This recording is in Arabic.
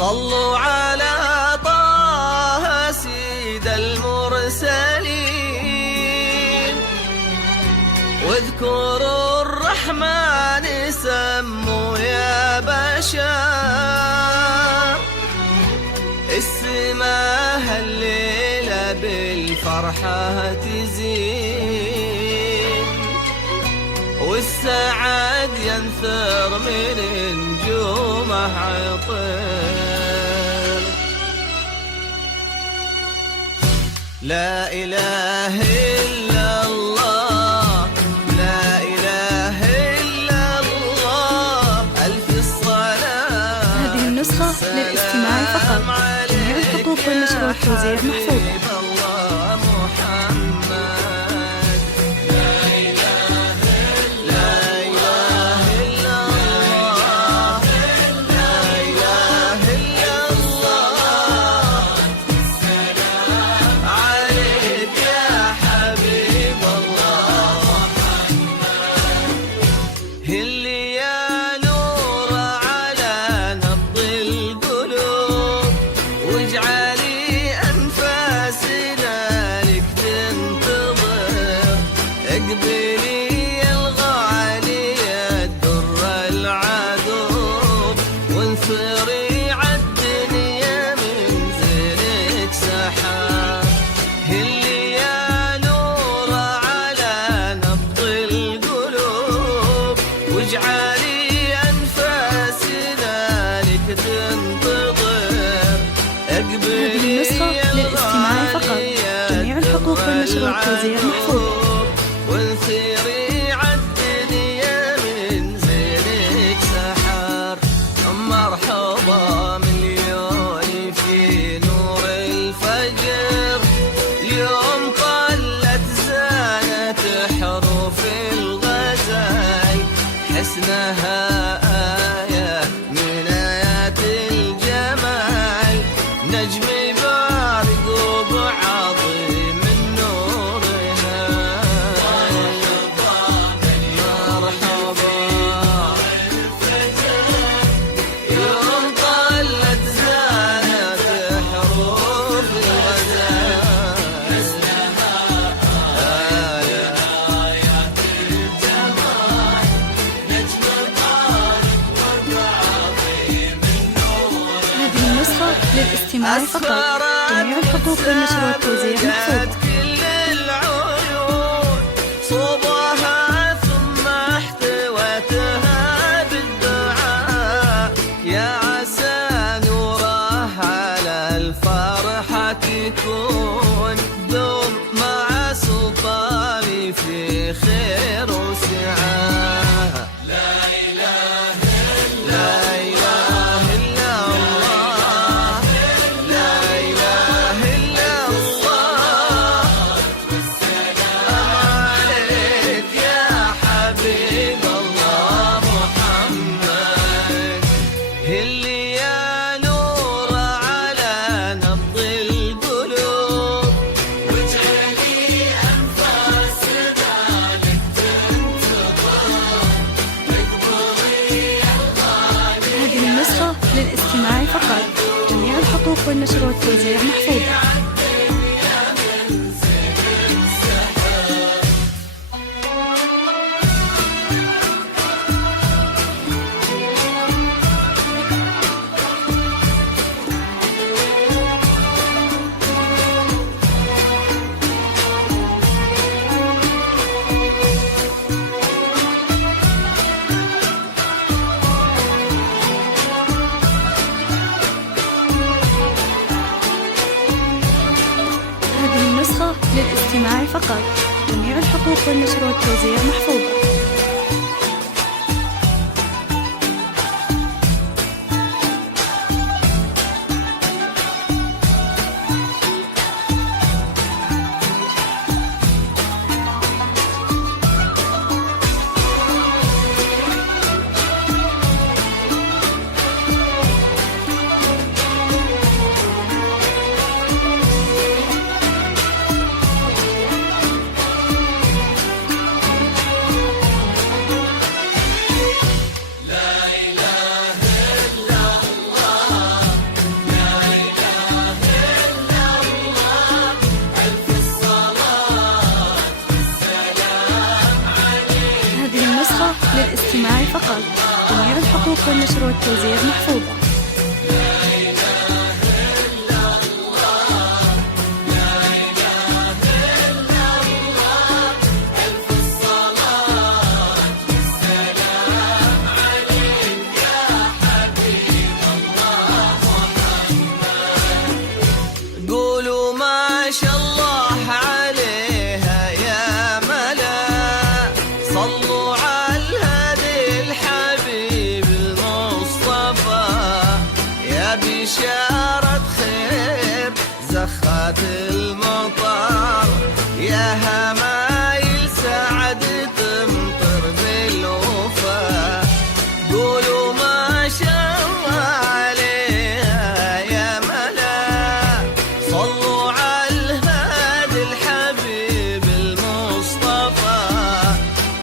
صلوا على طه سيد المرسلين، واذكروا الرحمن سموا يا بشر. السماء الليلة بالفرحة تزين، والسعد ينثر من نجومه عطر. لا إله إلا الله، لا إله إلا الله، ألف الصلاة. هذه النسخة للاستماع فقط، جميع الحقوق والنشر والتوزيع محفوظة. اقبلي الغالية الدر العذوب، وانثري عالدنيا من زينك سحاب. هلي يا نور على نبض القلوب، واجعلي أنفاسنا لك تنتظر. هذه النسخة للاستماع فقط، جميع الحقوق والنشر والتوزيع محفوظة. وانثري عالدنيا من زينك سحر. مرحبا مليون في نور الفجر، اليوم طلت زانت حروف الغزل، حسنها آية من آيات الجمال، نجم بارق وبعظيم للاستماع فقط، جميع الحقوق والنشر والتوزيع محفوظة. كل العيون صوبها ثم احتوتها بالدعاء، يا عسى نوره على الفرحة تكون، دوم مع سلطاني في خير وسعة. لا إله إلا للاستماع فقط، جميع الحقوق والنشر والتوزيع محفوظة. للاستماع فقط، جميع الحقوق والنشر والتوزيع محفوظة. للاستماع فقط. جميع الحقوق والنشر والتوزيع محفوظة. قولوا ما شاء الله عليها يا ملا، صلوا على الهادي الحبيب المصطفى، يا بشارة خير زخات